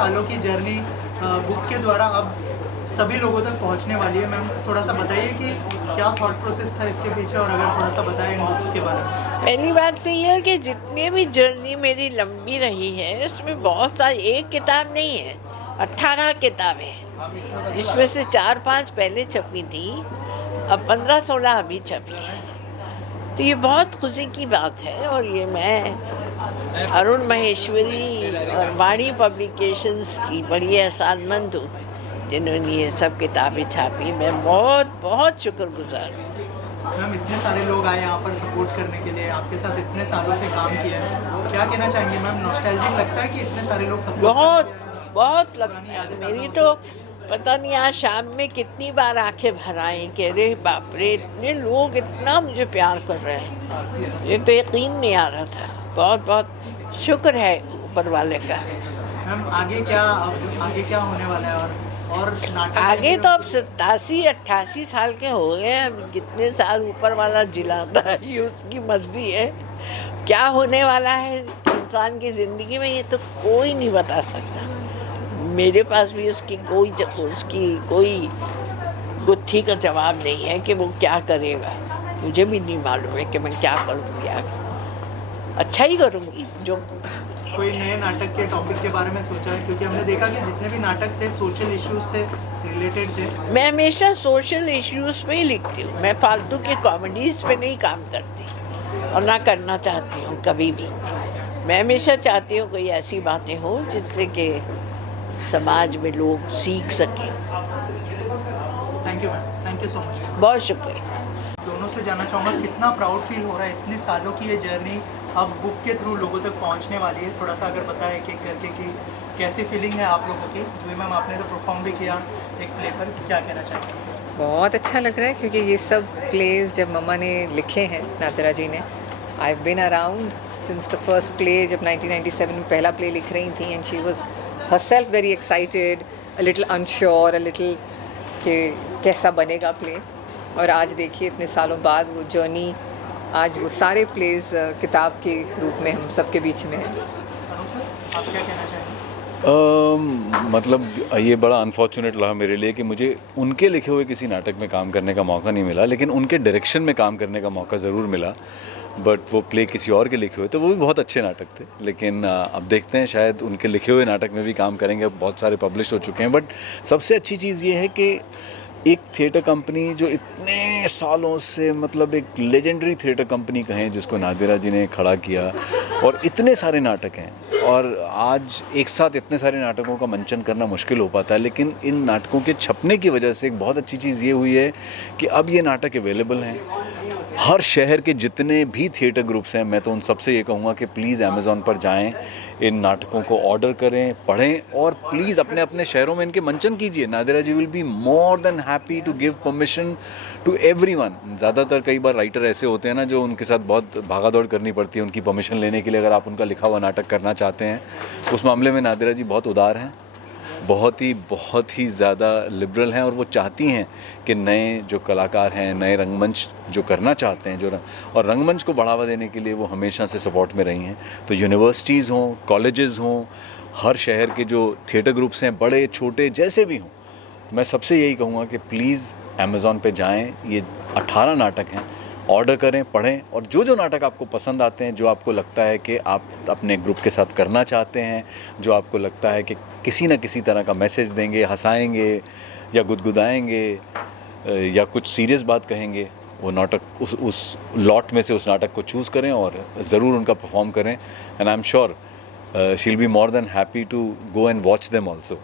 सालों की journey book के द्वारा अब सभी लोगों तक पहुंचने वाली है। मैम थोड़ा सा बताइए कि क्या थॉट प्रोसेस था इसके पीछे, और अगर थोड़ा सा बताएं इन बुक्स के बारे में। पहली बात तो ये है कि जितनी भी जर्नी मेरी लंबी रही है उसमें बहुत सारी, एक किताब नहीं है, 18 किताबें, जिसमें से 4-5 पहले छपी थी, अब 15-16 अभी छपी है। तो ये बहुत खुशी की बात है। और ये मैं अरुण माहेश्वरी और वाणी पब्लिकेशंस की बड़ी एहसानमंद हूँ जिन्होंने ये सब किताबें छापी। मैं बहुत बहुत शुक्रगुजार हूँ। मैम इतने सारे लोग आए यहाँ पर सपोर्ट करने के लिए, आपके साथ इतने सालों से काम किया है, क्या कहना चाहेंगे मैम? नॉस्टैल्जिक लगता है कि इतने सारे लोग सपोर्ट बहुत बहुत लगता है। मेरी तो पता नहीं आज शाम में कितनी बार आंखें भर आई कि अरे बाप रे, इतने लोग इतना मुझे प्यार कर रहे हैं, ये तो यकीन नहीं आ रहा था। बहुत बहुत शुक्र है ऊपर वाले का। मैम आगे क्या होने वाला है? और नाटक आगे तो अब 87-88 साल के हो गए हैं, अब कितने साल ऊपर वाला जिलाता है ये उसकी मर्जी है। क्या होने वाला है इंसान की ज़िंदगी में ये तो कोई नहीं बता सकता। मेरे पास भी उसकी कोई गुत्थी का जवाब नहीं है कि वो क्या करेगा। मुझे भी नहीं मालूम है कि मैं क्या करूँगी आगे। अच्छा ही करूँगी। जो कोई नए नाटक के टॉपिक के बारे में सोचा है? क्योंकि हमने देखा कि जितने भी नाटक थे सोशल इश्यूज से रिलेटेड थे। मैं हमेशा सोशल इश्यूज पे ही लिखती हूँ। मैं फालतू के कॉमेडीज़ पे नहीं काम करती और ना करना चाहती हूँ कभी भी। मैं हमेशा चाहती हूँ कोई ऐसी बातें हों जिससे कि समाज में लोग सीख सकें। Thank you ma'am, thank you so much. बहुत शुक्रिया। दोनों से जानना चाहूँगा कितना प्राउड फील हो रहा है, इतने सालों की ये जर्नी अब बुक के थ्रू लोगों तक पहुँचने वाली है। थोड़ा सा अगर बताएं एक एक करके कि कैसी फीलिंग है आप लोगों की? जूही मैम आपने तो परफॉर्म भी किया एक प्ले पर, क्या कहना चाहेंगे इसमें? बहुत अच्छा लग रहा है क्योंकि ये सब प्लेज जब मम्मा ने लिखे हैं, नादिरा जी ने, I have been around since the first play, जब 1997 में पहला प्ले लिख रही थी, and she was herself very excited, a little unsure, a little कि कैसा बनेगा प्ले। और आज देखिए इतने सालों बाद वो जर्नी, आज वो सारे प्लेज किताब के रूप में हम सबके बीच में हैं। अनु सर आप क्या कहना चाहेंगे? मतलब ये बड़ा अनफॉर्चुनेट रहा मेरे लिए कि मुझे उनके लिखे हुए किसी नाटक में काम करने का मौका नहीं मिला, लेकिन उनके डायरेक्शन में काम करने का मौका ज़रूर मिला। बट वो प्ले किसी और के लिखे हुए थे, वो भी बहुत अच्छे नाटक थे। लेकिन अब देखते हैं, शायद उनके लिखे हुए नाटक में भी काम करेंगे। अब बहुत सारे पब्लिश हो चुके हैं। बट सबसे अच्छी चीज़ ये है कि एक थिएटर कंपनी जो इतने सालों से, मतलब एक लेजेंडरी थिएटर कंपनी कहें जिसको नादिरा जी ने खड़ा किया, और इतने सारे नाटक हैं, और आज एक साथ इतने सारे नाटकों का मंचन करना मुश्किल हो पाता है। लेकिन इन नाटकों के छपने की वजह से एक बहुत अच्छी चीज़ ये हुई है कि अब ये नाटक अवेलेबल हैं। हर शहर के जितने भी थिएटर ग्रुप्स हैं, मैं तो उन सबसे ये कहूँगा कि प्लीज़ अमेज़ॉन पर जाएं, इन नाटकों को ऑर्डर करें, पढ़ें, और प्लीज़ अपने अपने शहरों में इनके मंचन कीजिए। Nadira ji will be more than happy to give permission to everyone. ज़्यादातर कई बार राइटर ऐसे होते हैं ना, जो उनके साथ बहुत भागा दौड़ करनी पड़ती है उनकी परमिशन लेने के लिए। अगर आप उनका लिखा हुआ नाटक करना चाहते हैं, उस मामले में नादिरा जी बहुत उदार हैं, बहुत ही ज़्यादा लिबरल हैं, और वो चाहती हैं कि नए जो कलाकार हैं, नए रंगमंच जो करना चाहते हैं, और रंगमंच को बढ़ावा देने के लिए वो हमेशा से सपोर्ट में रही हैं। तो यूनिवर्सिटीज़ हों, कॉलेजेस हों, हर शहर के जो थिएटर ग्रुप्स हैं, बड़े छोटे जैसे भी हों, मैं सबसे यही कहूँगा कि प्लीज़ अमेज़ॉन पे जाएं। ये 18 नाटक हैं, ऑर्डर करें, पढ़ें, और जो नाटक आपको पसंद आते हैं, जो आपको लगता है कि आप अपने ग्रुप के साथ करना चाहते हैं, जो आपको लगता है कि किसी न किसी तरह का मैसेज देंगे, हंसाएंगे या गुदगुदाएंगे या कुछ सीरियस बात कहेंगे, वो नाटक उस लॉट में से उस नाटक को चूज़ करें और ज़रूर उनका परफॉर्म करें। And I am sure she will be more than happy to go and watch them also.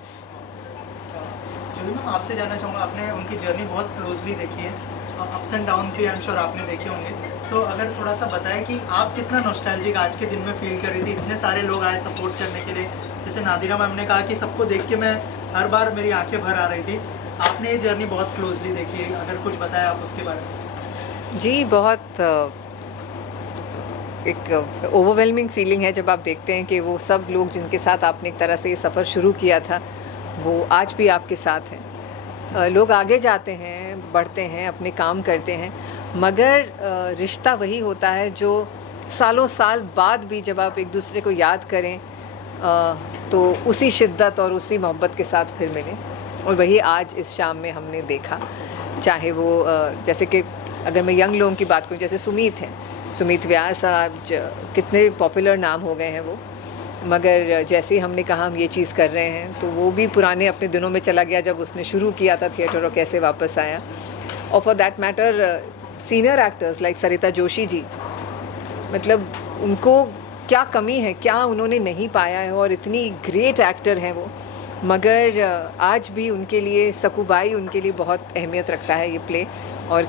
Juhi ma'am आपसे जानना चाहूँगा, आपने उनकी जर्नी बहुत क्लोजली देखी है, अप्स एंड डाउन्स भी आई एम श्योर आपने देखे होंगे, तो अगर थोड़ा सा बताएं कि आप कितना नॉस्टैल्जिक आज के दिन में फील कर रही थी? इतने सारे लोग आए सपोर्ट करने के लिए, जैसे नादिरा मैम ने कहा कि सबको देख के मैं हर बार मेरी आंखें भर आ रही थी। आपने ये जर्नी बहुत क्लोजली देखी है, अगर कुछ बताया आप उसके बारे में। जी, बहुत एक ओवरवेलमिंग फीलिंग है जब आप देखते हैं कि वो सब लोग जिनके साथ आपने एक तरह से ये सफ़र शुरू किया था, वो आज भी आपके साथ हैं। लोग आगे जाते हैं, बढ़ते हैं, अपने काम करते हैं, मगर रिश्ता वही होता है जो सालों साल बाद भी जब आप एक दूसरे को याद करें तो उसी शिद्दत और उसी मोहब्बत के साथ फिर मिले, और वही आज इस शाम में हमने देखा। चाहे वो जैसे कि अगर मैं यंग लोगों की बात करूं, जैसे सुमीत हैं, सुमीत व्यास साहब कितने पॉपुलर नाम हो गए हैं वो, मगर जैसे ही हमने कहा हम ये चीज़ कर रहे हैं तो वो भी पुराने अपने दिनों में चला गया जब उसने शुरू किया था थिएटर, और कैसे वापस आया। और for that matter senior actors like Sarita Joshi ji, मतलब उनको क्या कमी है, क्या उन्होंने नहीं पाया है, और इतनी ग्रेट एक्टर हैं वो, मगर आज भी उनके लिए सकूबाई उनके लिए बहुत अहमियत रखता है ये प्ले, और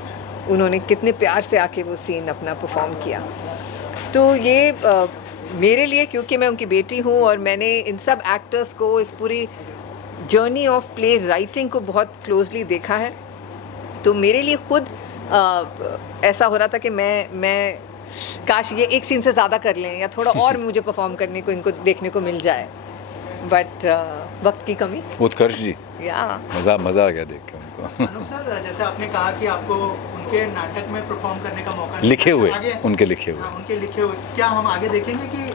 उन्होंने कितने प्यार से आके वो सीन अपना परफॉर्म किया। तो ये मेरे लिए, क्योंकि मैं उनकी बेटी हूँ और मैंने इन सब एक्टर्स को इस पूरी जर्नी ऑफ प्ले राइटिंग को बहुत क्लोजली देखा है, तो मेरे लिए खुद ऐसा हो रहा था कि मैं काश ये एक सीन से ज़्यादा कर लें या थोड़ा और मुझे परफॉर्म करने को, इनको देखने को मिल जाए, बट वक्त की कमी। उत्कर्ष जी, या मज़ा आ गया देख के उनको। अनूप सर, जैसे आपने कहा कि आपको उनके नाटक में परफॉर्म करने का मौका लिखे हुए, आगे उनके लिखे हुए, हाँ, उनके लिखे हुए, क्या हम आगे देखेंगे कि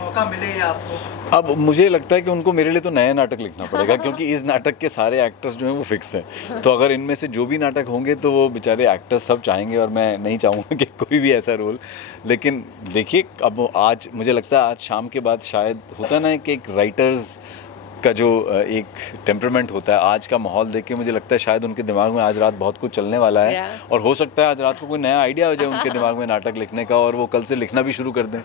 मौका मिलेगा आपको? अब मुझे लगता है कि उनको मेरे लिए तो नया नाटक लिखना पड़ेगा, क्योंकि इस नाटक के सारे एक्टर्स जो हैं वो फिक्स हैं। तो अगर इनमें से जो भी नाटक होंगे तो वो बेचारे एक्टर्स सब चाहेंगे, और मैं नहीं चाहूँगा कि कोई भी ऐसा रोल। लेकिन देखिए, अब आज मुझे लगता है आज शाम के बाद शायद होता ना कि एक राइटर्स का जो एक टेम्परामेंट होता है, आज का माहौल देख के मुझे लगता है शायद उनके दिमाग में आज रात बहुत कुछ चलने वाला है, और हो सकता है आज रात को कोई नया आइडिया हो जाए उनके दिमाग में नाटक लिखने का, और वो कल से लिखना भी शुरू कर दें।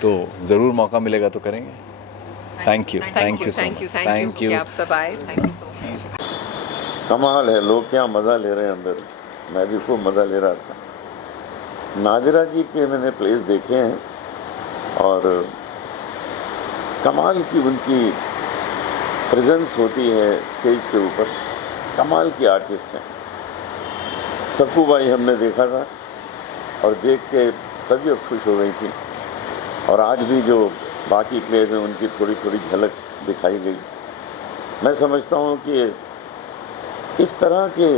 तो ज़रूर मौका मिलेगा तो करेंगे। थैंक यू थैंक यू आप सब आए, थैंक यू सो मच। कमाल है, लोग क्या मज़ा ले रहे हैं अंदर, मैं भी खूब मज़ा ले रहा था। नादिरा जी के मैंने प्लेस देखे हैं, और कमाल की उनकी प्रेजेंस होती है स्टेज के ऊपर, कमाल की आर्टिस्ट हैं। सकूबाई हमने देखा था और देख के तबीयत खुश हो गई थी, और आज भी जो बाकी प्लेस हैं उनकी थोड़ी थोड़ी झलक दिखाई गई। मैं समझता हूँ कि इस तरह के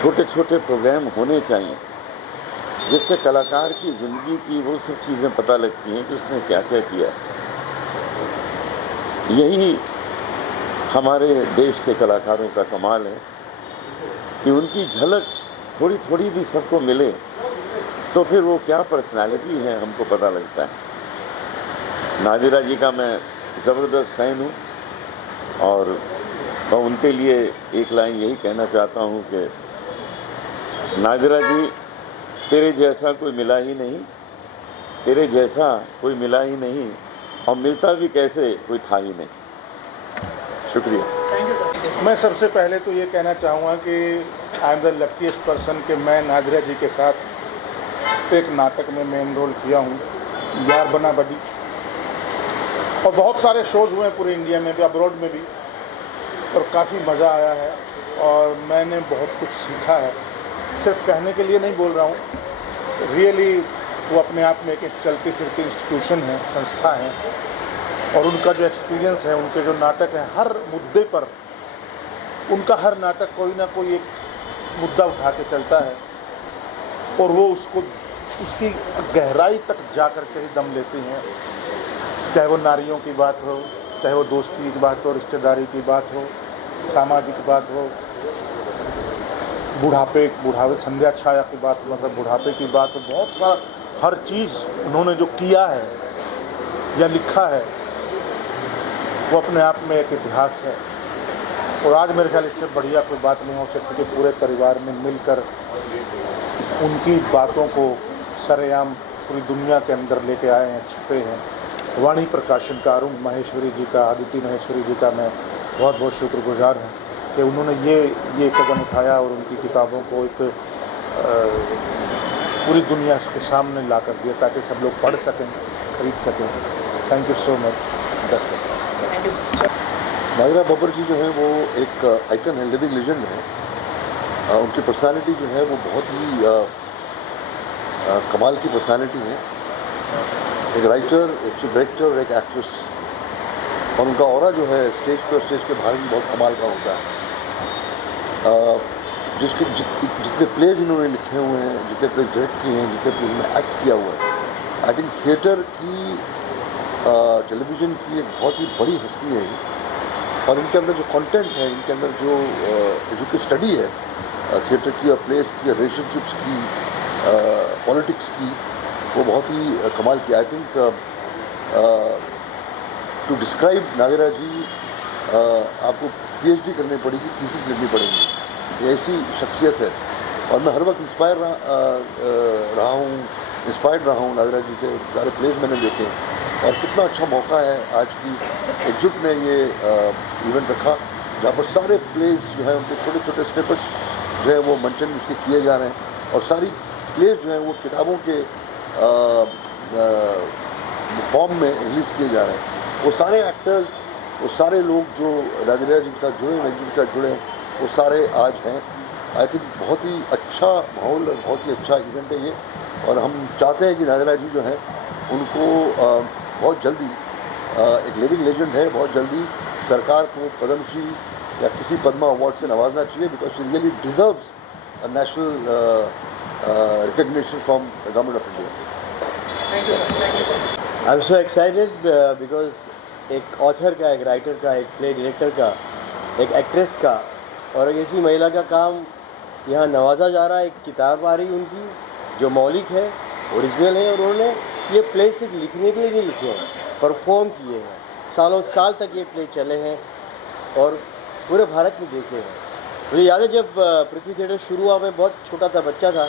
छोटे छोटे प्रोग्राम होने चाहिए, जिससे कलाकार की ज़िंदगी की वो सब चीज़ें पता लगती हैं कि उसने क्या क्या किया। यही हमारे देश के कलाकारों का कमाल है कि उनकी झलक थोड़ी थोड़ी भी सबको मिले तो फिर वो क्या पर्सनालिटी है हमको पता लगता है। नादिरा जी का मैं ज़बरदस्त फ़ैन हूँ, और मैं उनके लिए एक लाइन यही कहना चाहता हूँ कि नादिरा जी, तेरे जैसा कोई मिला ही नहीं, तेरे जैसा कोई मिला ही नहीं, और मिलता भी कैसे कोई था ही नहीं। शुक्रिया। मैं सबसे पहले तो ये कहना चाहूँगा कि I am the luckiest person कि मैं नादिरा जी के साथ एक नाटक में मेन रोल किया हूँ, यार बना बड़ी, और बहुत सारे शोज़ हुए हैं पूरे इंडिया में भी, अब्रॉड में भी, और काफ़ी मज़ा आया है, और मैंने बहुत कुछ सीखा है। सिर्फ कहने के लिए नहीं बोल रहा हूँ, रियली वो अपने आप में एक चलती फिरती इंस्टीट्यूशन है, संस्था है, और उनका जो एक्सपीरियंस है, उनके जो नाटक हैं, हर मुद्दे पर उनका हर नाटक कोई ना कोई एक मुद्दा उठा के चलता है, और वो उसको उसकी गहराई तक जा कर के ही दम लेते हैं। चाहे वो नारियों की बात हो, चाहे वो दोस्ती की बात हो, रिश्तेदारी की बात हो, सामाजिक बात हो, बुढ़ापे संध्या छाया की बात, मतलब बुढ़ापे की बात हो, बहुत सारा हर चीज़ उन्होंने जो किया है या लिखा है वो अपने आप में एक इतिहास है। और आज मेरे ख्याल इससे बढ़िया कोई बात नहीं हो सकती कि पूरे परिवार में मिलकर उनकी बातों को सरेआम पूरी दुनिया के अंदर लेके आए हैं, छुपे हैं। वाणी प्रकाशन का अरुण महेश्वरी जी का, आदित्य महेश्वरी जी का मैं बहुत बहुत शुक्रगुजार हूँ कि उन्होंने ये कदम उठाया और उनकी किताबों को एक पूरी दुनिया के सामने ला कर दिया ताकि सब लोग पढ़ सकें, खरीद सकें। Thank you so much. Nadira Babbar ji जो है वो एक आइकन है, लिविंग लेजेंड है। उनकी पर्सनालिटी जो है वो बहुत ही कमाल की पर्सनालिटी है। एक राइटर, एक डायरेक्टर और एक एक्ट्रेस, और उनका ऑरा जो है स्टेज पे और स्टेज के बाहर भी बहुत कमाल का होता है। जितने प्लेज इन्होंने लिखे हुए हैं, जितने प्लेज डायरेक्ट किए हैं, जितने प्लेज में एक्ट किया हुआ है, आई थिंक थिएटर की टेलीविज़न की एक बहुत ही बड़ी हस्ती है ये। और इनके अंदर जो कंटेंट है, इनके अंदर जो एजुकेशन स्टडी है थिएटर की और प्लेस की, रिलेशनशिप्स की, पॉलिटिक्स की, वो बहुत ही कमाल की। I think to describe Nadira ji आपको PhD करनी पड़ेगी, थीसिस लिखनी पड़ेगी। ये ऐसी शख्सियत है और मैं हर वक्त इंस्पायर रहा हूँ, इंस्पायर्ड रहा हूँ नादिरा जी से। सारे प्लेस मैंने देखे और कितना अच्छा मौका है आज की एकजुट ने ये इवेंट रखा, जहाँ पर सारे प्लेस जो हैं उनके छोटे छोटे स्निपेट्स जो है वो मंचन उसके किए जा रहे हैं और सारी प्लेस जो हैं वो किताबों के फॉर्म में रिलीज़ किए जा रहे हैं। वो सारे एक्टर्स, वो सारे लोग जो नादिरा जी के साथ जुड़े हैं, एकजुट के साथ जुड़े हैं, वो सारे आज हैं। आई थिंक बहुत ही अच्छा माहौल और बहुत ही अच्छा इवेंट है ये। और हम चाहते हैं कि नादिरा जी जो हैं उनको बहुत जल्दी एक लिविंग लेजेंड है, बहुत जल्दी सरकार को पद्मश्री या किसी पद्मा अवार्ड से नवाजना चाहिए, because she really deserves a national recognition from the government of India. Thank you sir, thank you sir. I am so excited because एक ऑथर का, एक राइटर का, एक प्ले डायरेक्टर का, एक एक्ट्रेस का और एक ऐसी महिला का काम यहाँ नवाजा जा रहा है। एक किताब आ रही उनकी जो मौलिक है, ओरिजिनल है, और उन्होंने ये प्ले सिर्फ लिखने के लिए नहीं लिखे हैं, परफॉर्म किए हैं। सालों साल तक ये प्ले चले हैं और पूरे भारत में देखे हैं। मुझे याद है जब पृथ्वी थिएटर शुरू हुआ, मैं बहुत छोटा था, बच्चा था,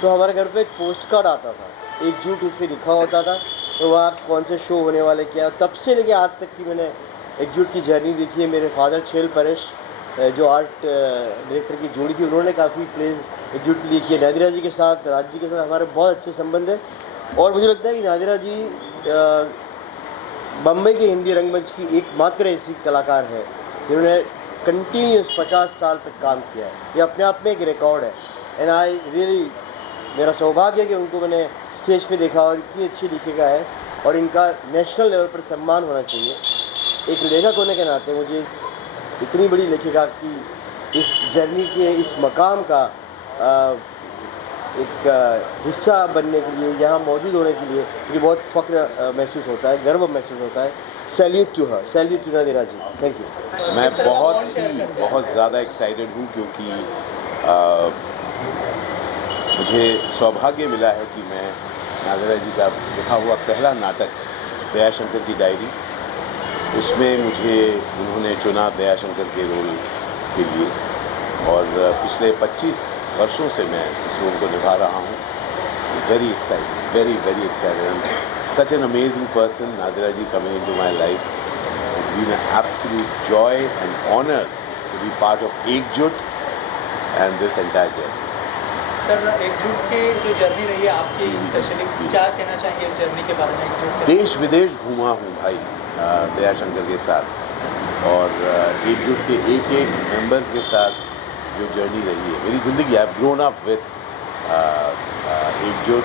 तो हमारे घर पे एक पोस्ट कार्ड आता था, एकजुट उस पर लिखा होता था, तो वहाँ कौन से शो होने वाले क्या। तब से लेके आज तक की मैंने एकजुट की जर्नी देखी है। मेरे फादर छेल परेश जो आर्ट डायरेक्टर की जोड़ी थी, उन्होंने काफ़ी प्लेज एकजुट के लिए किए। नादिरा जी के साथ, राज जी के साथ हमारे बहुत अच्छे संबंध हैं और मुझे लगता है कि नादिरा जी बम्बई के हिंदी रंगमंच की एकमात्र ऐसी कलाकार है जिन्होंने कंटिन्यूस 50 साल तक काम किया है। ये अपने आप में एक रिकॉर्ड है एंड आई रियली, मेरा सौभाग्य है कि उनको मैंने स्टेज पे देखा और इतनी अच्छी लेखिका है और इनका नेशनल लेवल पर सम्मान होना चाहिए। एक लेखक होने के नाते मुझे इतनी बड़ी लेखिका की इस जर्नी के, इस मकाम का एक हिस्सा बनने के लिए, यहाँ मौजूद होने के लिए मुझे बहुत फ़ख्र महसूस होता है, गर्व महसूस होता है। Salute to her, salute to Nadira ji, thank you. मैं बहुत ज़्यादा एक्साइटेड हूँ क्योंकि मुझे सौभाग्य मिला है कि मैं नादिरा जी का लिखा हुआ पहला नाटक दयाशंकर की डायरी, उसमें मुझे उन्होंने चुना दयाशंकर के रोल के लिए और पिछले 25 वर्षों से मैं इस रोल को निभा रहा हूँ। Very excited, very very excited. Such an amazing person Nadira ji coming into my life. It's been an absolute joy and honour to be part of Ekjut and this entire journey. Sir, Ekjut की जो जर्नी रही है आपकी, specially क्या कहना चाहेंगे इस journey के बारे में? एकजुट देश विदेश घूमा हूँ भाई दयाशंकर के साथ और एकजुट के एक एक मेंबर के साथ जो जर्नी रही है मेरी ज़िंदगी। I have grown up with एकजुट।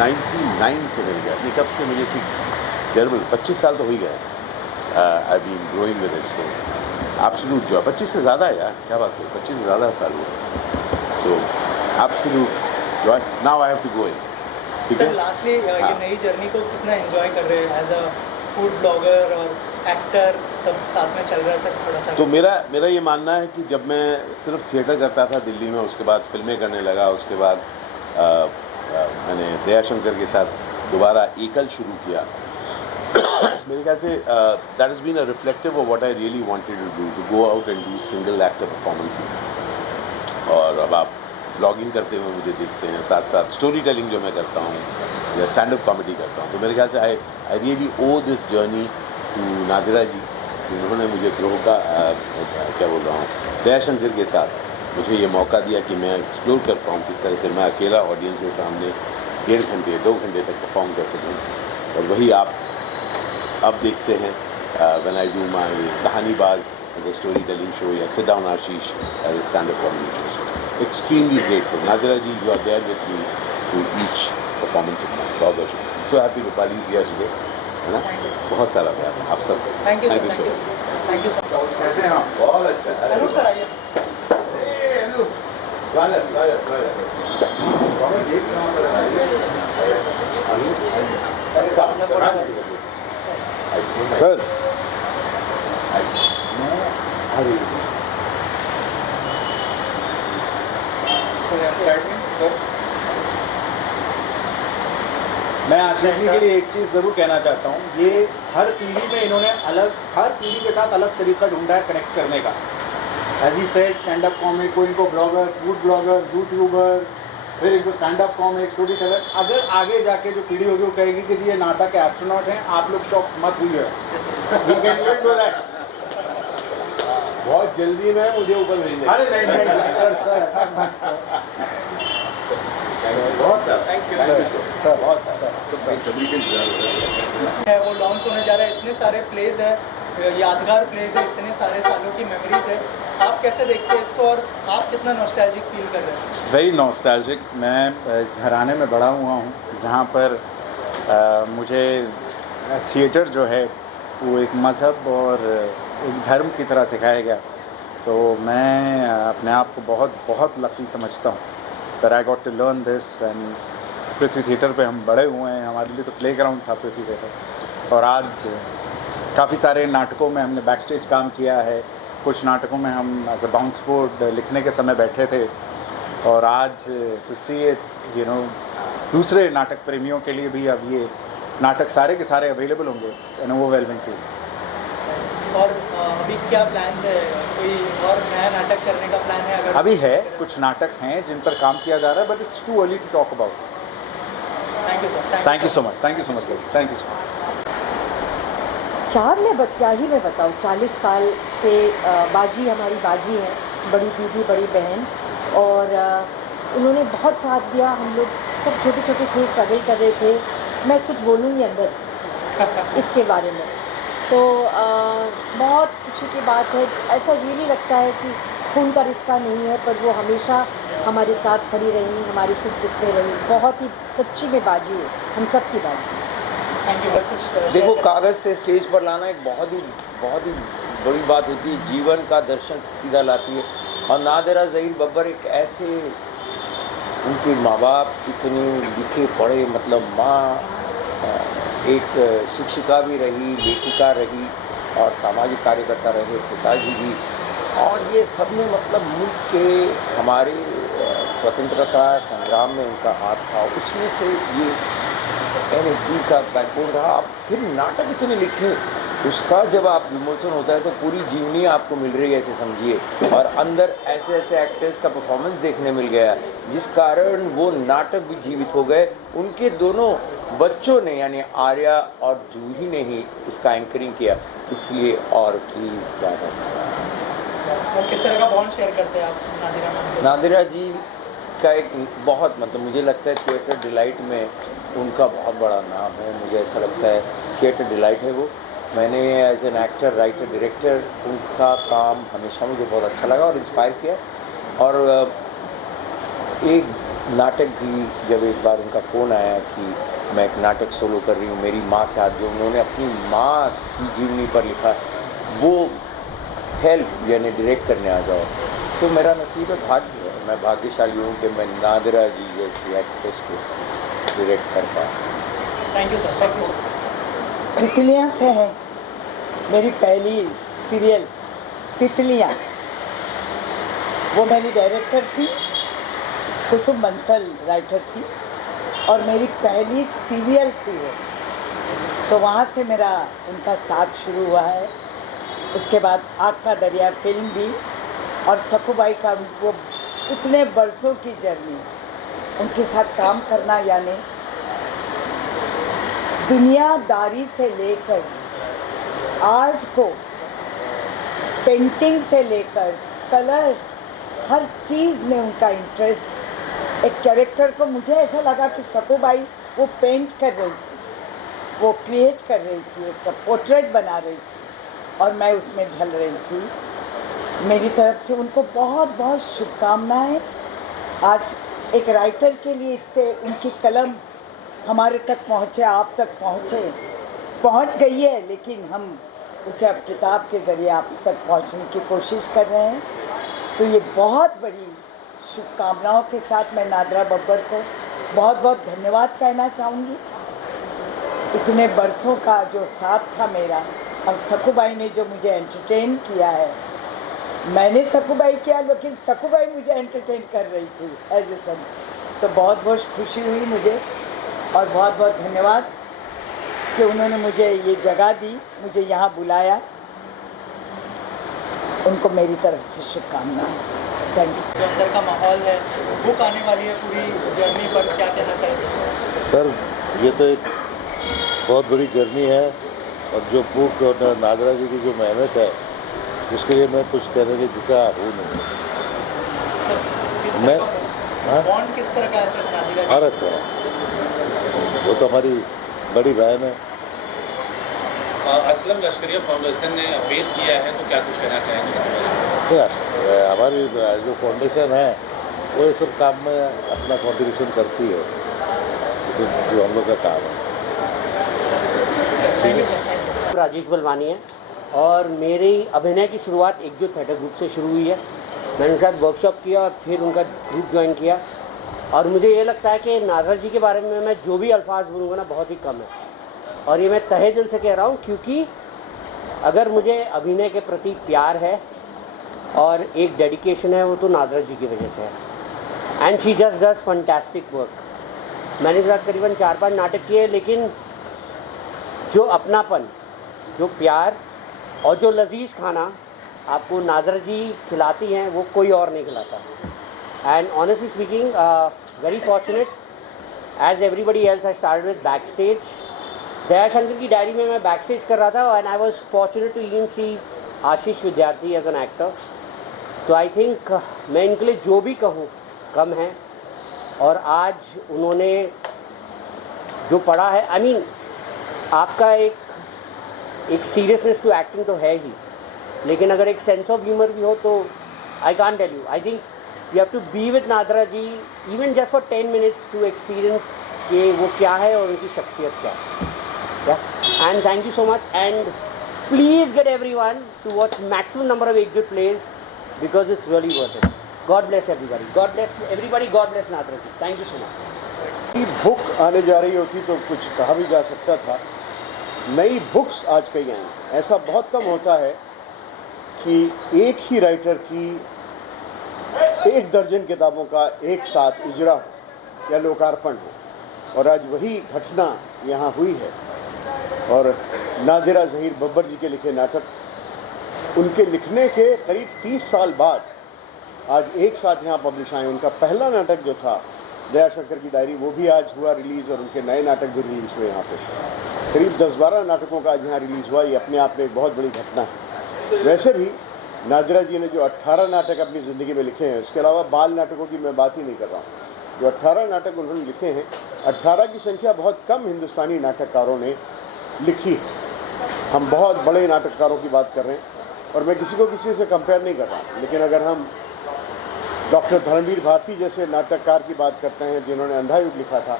99 से मिल गया, नहीं कब से मुझे ठीक टेरेबल 25 साल तो हो ही गए। I been growing with it, so absolute joy. 25 से ज़्यादा है यार, क्या बात है, 25 से ज़्यादा साल हुए। So absolute joy. Now I have to go in. ठीक है सर, लास्टली ये नई जर्नी को कितना एंजॉय कर रहे हैं एज अ फूड ब्लॉगर और एक्टर, सब साथ में चल रहा है सर? थोड़ा सा तो मेरा ये मानना है कि जब मैं सिर्फ थिएटर करता था दिल्ली में, उसके बाद फिल्में करने लगा, उसके बाद मैंने दयाशंकर के साथ दोबारा एकल शुरू किया। मेरे ख्याल से that has been a reflective of what I really wanted to do, to go out and do single actor performances. और अब आप ब्लॉगिंग करते हुए मुझे देखते हैं, साथ साथ स्टोरी टेलिंग जो मैं करता हूँ या स्टैंड अप कॉमेडी करता हूँ। तो मेरे ख्याल से I really owe this journey to Nadira ji. उन्होंने मुझे ग्रोह का क्या बोल रहा हूँ, दयाशंकर के साथ मुझे ये मौका दिया कि मैं एक्सप्लोर कर पाऊँ किस तरह से मैं अकेला ऑडियंस के सामने 1.5 घंटे 2 घंटे तक परफॉर्म कर सकूँ। और वही आप अब देखते हैं when I do my Kahanibaaz as a story telling show या sit down Ashish as a stand up comedy show. Extremely grateful Nadira ji, you are there with me to each performance of my. बहुत बहुत so happy to Pali here today, है ना। बहुत सारा प्यार आप सबको। Thank you so sir, much. Thank you sir. कैसे हैं आप? बहुत अच्छा। हेलो सर, आइए। स्वागत स्वागत स्वागत। सर मैं आशीष जी के लिए एक चीज़ ज़रूर कहना चाहता हूँ, ये हर पीढ़ी में इन्होंने हर पीढ़ी के साथ अलग तरीका ढूंढा है कनेक्ट करने का। As he said, stand up comic, कोई इनको ब्लॉगर, फूड ब्लॉगर, यूट्यूबर, फिर इनको stand up comic, storyteller. अगर आगे जाके जो पीढ़ी होगी वो कहेगी कि जी ये नासा के एस्ट्रोनॉट हैं, आप लोग शॉक मत हुई है। बहुत जल्दी में मुझे ऊपर भेजने। अरे नहीं बहुत सर, थैंक यू सर, बहुत है वो लॉन्च होने जा रहा है, इतने सारे प्लेज है, यादगार प्लेज है, इतने सारे सालों की मेमोरीज है, आप कैसे देखते हैं इसको और आप कितना नॉस्टैल्जिक फील कर रहे हैं? Very nostalgic. मैं इस घराने में बड़ा हुआ हूँ जहाँ पर मुझे थिएटर जो है वो एक मज़हब और एक धर्म की तरह सिखाया गया। तो मैं अपने आप को बहुत बहुत लकी समझता हूँ that I got to learn this and Prithvi theatre पे हम बड़े हुए हैं, हमारे लिए तो प्ले ग्राउंड था पृथ्वी थिएटर। और आज काफ़ी सारे नाटकों में हमने बैक स्टेज काम किया है, कुछ नाटकों में हम एज अ बाउंस बोर्ड लिखने के समय बैठे थे, और आज to see it you know दूसरे नाटक प्रेमियों के लिए भी अब ये नाटक सारे के सारे अवेलेबल होंगे। It's an overwhelming feel. और अभी क्या प्लान है, कोई और नया नाटक करने का प्लान है? अगर अभी है, कुछ नाटक हैं जिन पर काम किया जा रहा है, but it's too early to talk about. Thank you sir. Thank you so much, thank you so much guys, thank you so much. क्या मैं बताऊँ, 40 साल से बाजी हमारी बाजी है, बड़ी दीदी, बड़ी बहन, और उन्होंने बहुत साथ दिया। हम लोग सब छोटे छोटे थे, स्ट्रगल कर रहे थे। मैं कुछ बोलूँगी अंदर इसके बारे में, तो बहुत खुशी की बात है। ऐसा रियली लगता है कि खून का रिश्ता नहीं है, पर वो हमेशा हमारे साथ खड़ी रही, हमारे सुख दुख में रही। बहुत ही सच्ची में बाजी है, हम सब की बाजी है। Thank you. देखो, कागज़ से स्टेज पर लाना एक बहुत ही बड़ी बात होती है, जीवन का दर्शन सीधा लाती है। और नादिरा ज़हीर बब्बर एक ऐसे, उनके माँ बाप इतने लिखे पढ़े, मतलब माँ एक शिक्षिका भी रही, लेखिका रही और सामाजिक कार्यकर्ता रहे, पिताजी भी, और ये सब में मतलब मुल्क के हमारे स्वतंत्रता संग्राम में उनका हाथ था। उसमें से ये NSD का बैकबोन रहा। आप फिर नाटक इतने लिखे, उसका जब आप विमोचन होता है तो पूरी जीवनी आपको मिल रही है, ऐसे समझिए। और अंदर ऐसे ऐसे एक्टर्स का परफॉर्मेंस देखने मिल गया, जिस कारण वो नाटक भी जीवित हो गए। उनके दोनों बच्चों ने, यानी आर्या और जूही ने ही इसका एंकरिंग किया, इसलिए और भी ज़्यादा मज़ा आया। और किस तरह का बॉन्ड शेयर करते हैं आप नादिरा मैम? नादिरा जी का एक बहुत, मतलब मुझे लगता है थिएटर डिलाइट में उनका बहुत बड़ा नाम है। मुझे ऐसा लगता है थिएटर डिलाइट है वो। मैंने as an actor, writer, director उनका काम हमेशा मुझे बहुत अच्छा लगा और इंस्पायर किया। और एक नाटक भी, जब एक बार उनका फ़ोन आया कि मैं एक नाटक सोलो कर रही हूँ मेरी माँ के हाथ, जो उन्होंने अपनी माँ की जीवनी पर लिखा, वो हेल्प यानी डायरेक्ट करने आ जाओ, तो मेरा नसीब है, भाग्य है। मैं भाग्यशाली हूँ कि मैं नादिरा जी जैसी एक्ट्रेस को डायरेक्ट कर पाया। Thank you sir. Thank you. तितलियाँ से है मेरी पहली सीरियल तितलियाँ, वो मेरी डायरेक्टर थी, कुसुम बंसल राइटर थी, और मेरी पहली सीरियल थी वो। तो वहाँ से मेरा उनका साथ शुरू हुआ है। उसके बाद आग का दरिया फिल्म भी, और सकूबाई का वो इतने बरसों की जर्नी, उनके साथ काम करना, यानी दुनियादारी से लेकर आर्ट को, पेंटिंग से लेकर कलर्स, हर चीज़ में उनका इंटरेस्ट। एक कैरेक्टर को मुझे ऐसा लगा कि सकूबाई वो पेंट कर रही थी, वो क्रिएट कर रही थी, एक पोर्ट्रेट बना रही थी, और मैं उसमें ढल रही थी। मेरी तरफ से उनको बहुत बहुत शुभकामनाएं। आज एक राइटर के लिए इससे उनकी कलम हमारे तक पहुँचे, आप तक पहुँच गई है, लेकिन हम उसे अब किताब के ज़रिए आप तक पहुँचने की कोशिश कर रहे हैं। तो ये बहुत बड़ी शुभकामनाओं के साथ मैं नादिरा बब्बर को बहुत बहुत धन्यवाद कहना चाहूँगी। इतने बरसों का जो साथ था मेरा, और सकूबाई ने जो मुझे एंटरटेन किया है, मैंने सकूबाई किया लेकिन सकूबाई मुझे एंटरटेन कर रही थी एज ए सन। तो बहुत बहुत खुशी हुई मुझे, और बहुत बहुत धन्यवाद कि उन्होंने मुझे ये जगह दी, मुझे यहाँ बुलाया। उनको मेरी तरफ से शुभकामनाएं। Thank you. जो अंदर का माहौल है, बुक आने वाली है पूरी जर्नी पर, क्या कहना चाहेंगे? सर, ये तो एक बहुत बड़ी जर्नी है, और जो बुक और नादिरा जी की जो मेहनत है, उसके लिए मैं कुछ कहने के जैसा हूँ नहीं। मैं बॉन्ड किस तरह का है सर नादिरा जी? भारत का, वो तो हमारी बड़ी बहन है। असलम लश्करिया फाउंडेशन ने पेश किया है, तो क्या कुछ कहना चाहेंगे? हमारी जो फाउंडेशन है वो ये सब काम में अपना कंट्रीब्यूशन करती है, जो हम लोग का काम है। राजेश बलवानी है, और मेरी अभिनय की शुरुआत एकजुट थिएटर ग्रुप से शुरू हुई है। मैंने उनके साथ वर्कशॉप किया और फिर उनका ग्रुप ज्वाइन किया, और मुझे ये लगता है कि नादिरा जी के बारे में मैं जो भी अल्फाज बोलूँगा ना, बहुत ही कम है, और ये मैं तहे दिल से कह रहा हूँ, क्योंकि अगर मुझे अभिनय के प्रति प्यार है और एक डेडिकेशन है, वो तो नादिरा जी की वजह से है। And she just does fantastic work. मैंने साथ करीबन 4-5 नाटक किए, लेकिन जो अपनापन, जो प्यार और जो लजीज खाना आपको नादिरा जी खिलाती हैं, वो कोई और नहीं खिलाता। And honestly speaking, very fortunate, as everybody else I started with back stage. Dayashankar की डायरी में मैं बैक स्टेज कर रहा था, and I was fortunate to even see Ashish Vidyarthi as an actor. तो आई थिंक मैं इनके लिए जो भी कहूँ कम है, और आज उन्होंने जो पढ़ा है, आई मीन आपका एक सीरियसनेस टू एक्टिंग तो है ही, लेकिन अगर एक सेंस ऑफ ह्यूमर भी हो तो I can't tell you. I think you have to be with Nadira ji even just for 10 minutes to experience कि वो क्या है और उनकी शख्सियत क्या है। And thank you so much, and please get everyone to watch maximum number of Ekjut plays, because it's really worth it. God bless everybody, God bless everybody, God bless Nadira ji. Thank you so much. Book आने जा रही होती तो कुछ कहा भी जा सकता था। नई बुक्स आज कई आई। ऐसा बहुत कम होता है कि एक ही राइटर की 1 दर्जन किताबों का एक साथ इजरा हो या लोकार्पण हो, और आज वही घटना यहाँ हुई है। और नादिरा ज़हीर बब्बर जी के लिखे नाटक, उनके लिखने के करीब 30 साल बाद आज एक साथ यहाँ पब्लिश आए। उनका पहला नाटक जो था दयाशंकर की डायरी, वो भी आज हुआ रिलीज़, और उनके नए नाटक भी रिलीज़ हुए यहाँ पे। करीब 10-12 नाटकों का आज यहाँ रिलीज़ हुआ। ये अपने आप में एक बहुत बड़ी घटना है। वैसे भी नादिरा जी ने जो 18 नाटक अपनी ज़िंदगी में लिखे हैं, उसके अलावा बाल नाटकों की मैं बात ही नहीं कर रहा हूँ। जो 18 नाटक उन्होंने लिखे हैं, 18 की संख्या बहुत कम हिंदुस्तानी नाटककारों ने लिखी है। हम बहुत बड़े नाटककारों की बात कर रहे हैं, और मैं किसी को किसी से कंपेयर नहीं कर रहा, लेकिन अगर हम डॉक्टर धर्मवीर भारती जैसे नाटककार की बात करते हैं, जिन्होंने अंधा युग लिखा था,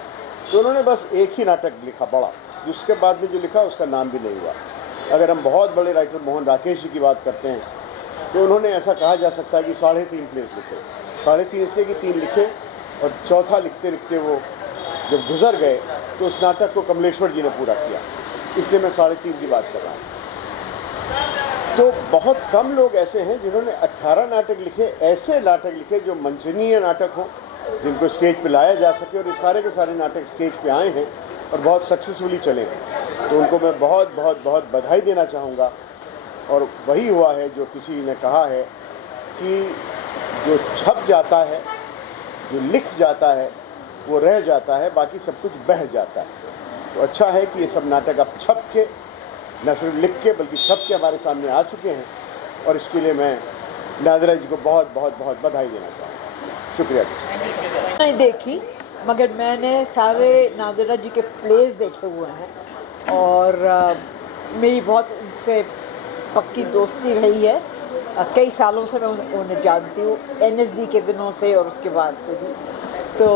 तो उन्होंने बस एक ही नाटक लिखा बड़ा, जिसके बाद में जो लिखा उसका नाम भी नहीं हुआ। अगर हम बहुत बड़े राइटर मोहन राकेश जी की बात करते हैं, तो उन्होंने ऐसा कहा जा सकता है कि 3.5 प्लेस लिखे। 3.5 इसलिए कि 3 लिखे, और चौथा लिखते लिखते वो जब गुजर गए तो उस नाटक को कमलेश्वर जी ने पूरा किया, इसलिए मैं 3.5 की बात कर रहा हूँ। तो बहुत कम लोग ऐसे हैं जिन्होंने 18 नाटक लिखे, ऐसे नाटक लिखे जो मंचनीय नाटक हों, जिनको स्टेज पे लाया जा सके, और ये सारे के सारे नाटक स्टेज पे आए हैं और बहुत सक्सेसफुली चले हैं। तो उनको मैं बहुत बहुत बहुत बधाई देना चाहूँगा। और वही हुआ है जो किसी ने कहा है कि जो छप जाता है, जो लिख जाता है, वो रह जाता है, बाकी सब कुछ बह जाता है। तो अच्छा है कि ये सब नाटक अब छप के, न सिर्फ लिख के बल्कि छप के हमारे सामने आ चुके हैं, और इसके लिए मैं नादिरा जी को बहुत बहुत बहुत बधाई देना चाहूँगा। शुक्रिया। नहीं देखी, मगर मैंने सारे नादिरा जी के प्लेस देखे हुए हैं, और मेरी बहुत उनसे पक्की दोस्ती रही है। कई सालों से मैं उन्हें जानती हूँ, NSD के दिनों से और उसके बाद से भी। तो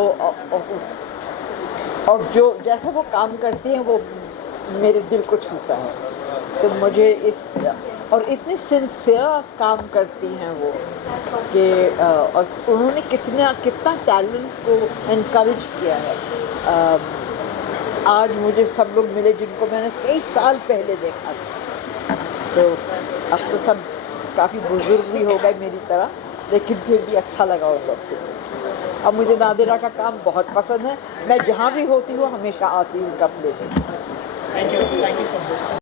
और जो जैसा वो काम करती हैं वो मेरे दिल को छूता है। तो मुझे इस और इतनी सिंसियर काम करती हैं वो कि और उन्होंने कितना टैलेंट को इनकरेज किया है। आज मुझे सब लोग मिले जिनको मैंने कई साल पहले देखा था, तो अब तो सब काफ़ी बुजुर्ग भी हो गए मेरी तरह, लेकिन फिर भी अच्छा लगा उन लोग से। अब मुझे नादिरा का काम बहुत पसंद है, मैं जहाँ भी होती हूँ हमेशा आती हूँ उनका प्ले देखने। Thank you so much.